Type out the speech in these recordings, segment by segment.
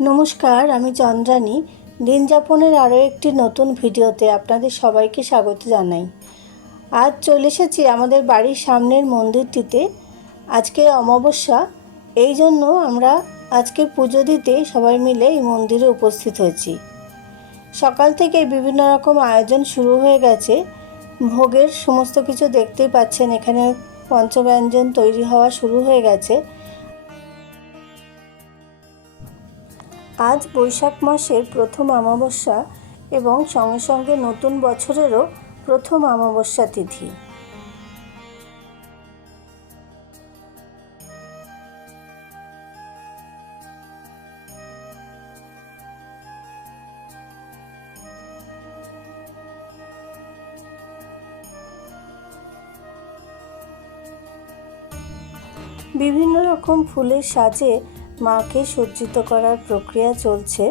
নমস্কার, আমি চন্দ্রানী। দিন যাপনের আরও একটি নতুন ভিডিওতে আপনাদের সবাইকে স্বাগত জানাই। আজ চলে এসেছি আমাদের বাড়ির সামনের মন্দিরটিতে। আজকে অমাবস্যা, এই জন্য আমরা আজকে পুজো দিতে সবাই মিলে এই মন্দিরে উপস্থিত হয়েছি। সকাল থেকে বিভিন্ন রকম আয়োজন শুরু হয়ে গেছে। ভোগের সমস্ত কিছু দেখতেই পাচ্ছেন, এখানে পঞ্চব্যঞ্জন তৈরি হওয়া শুরু হয়ে গেছে। আজ বৈশাখ মাসের প্রথম অমাবস্যা এবং সঙ্গে সঙ্গে নতুন বছরেরও প্রথম অমাবস্যা তিথি। বিভিন্ন রকম ফুলের সাজে মাকে সজ্জিত করার প্রক্রিয়া চলছে।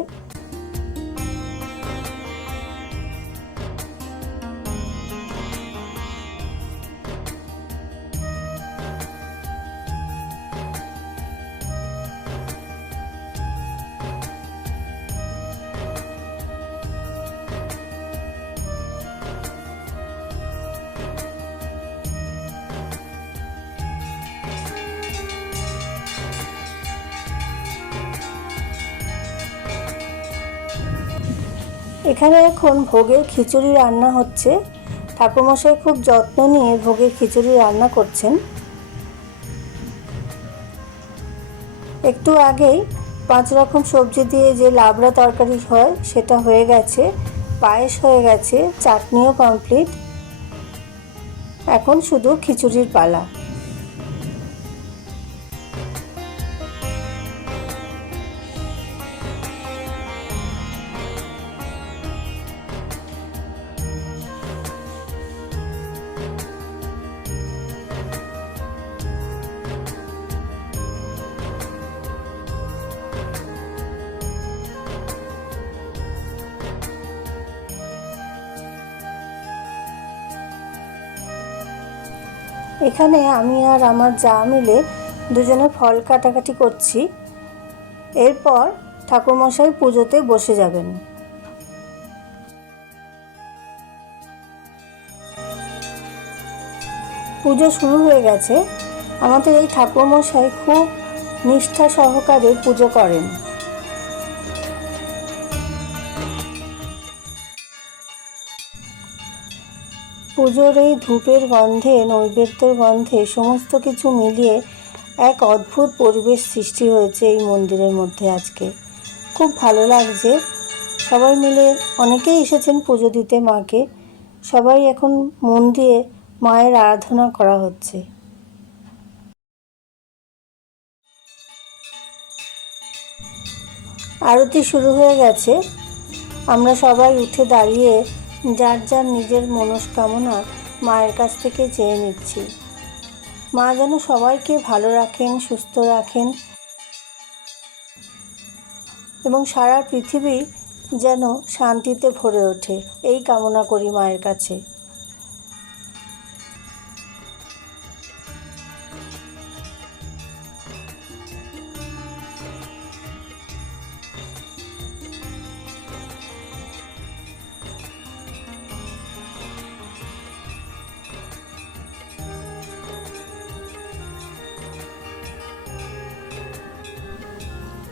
এখানে এখন ভোগের খিচুড়ি রান্না হচ্ছে। ঠাকুরমশাই খুব যত্ন নিয়ে ভোগের খিচুড়ি রান্না করছেন। একটু আগেই পাঁচ রকম সবজি দিয়ে যে লাবড়া তরকারি হয়, সেটা হয়ে গেছে। পায়েস হয়ে গেছে, চাটনিও কমপ্লিট এখন শুধু খিচুড়ির পালা। এখানে আমি আর আমার যা মিলে দুজনে ফল কাটাকাটি করছি। এরপর ঠাকুরমশাই পুজোতে বসে যাবেন। পুজো শুরু হয়ে গেছে। আমাদের এই ঠাকুরমশাই খুব নিষ্ঠা সহকারে পুজো করেন। পুজোর এই ধূপের গন্ধে, নৈবেদ্যের গন্ধে সমস্ত কিছু মিলিয়ে এক অদ্ভুত পরিবেশ সৃষ্টি হয়েছে এই মন্দিরের মধ্যে আজকে। খুব ভালো লাগছে। সবাই মিলে অনেকেই এসেছেন পুজো দিতে মাকে। সবাই এখন মন দিয়ে মায়ের আরাধনা করা হচ্ছে। আরতি শুরু হয়ে গেছে। আমরা সবাই উঠে দাঁড়িয়ে যার যার নিজের মনস্কামনা মায়ের কাছ থেকে চেয়ে নিচ্ছি। মা যেন সবাইকে ভালো রাখেন, সুস্থ রাখেন এবং সারা পৃথিবী যেন শান্তিতে ভরে ওঠে। এই কামনা করি মায়ের কাছে।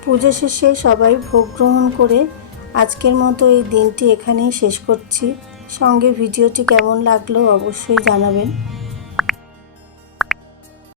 পুজো শেষে সবাই ভোগ গ্রহণ করে আজকের মতো এই দিনটি এখানেই শেষ করছি। সঙ্গে ভিডিওটি কেমন লাগল অবশ্যই জানাবেন।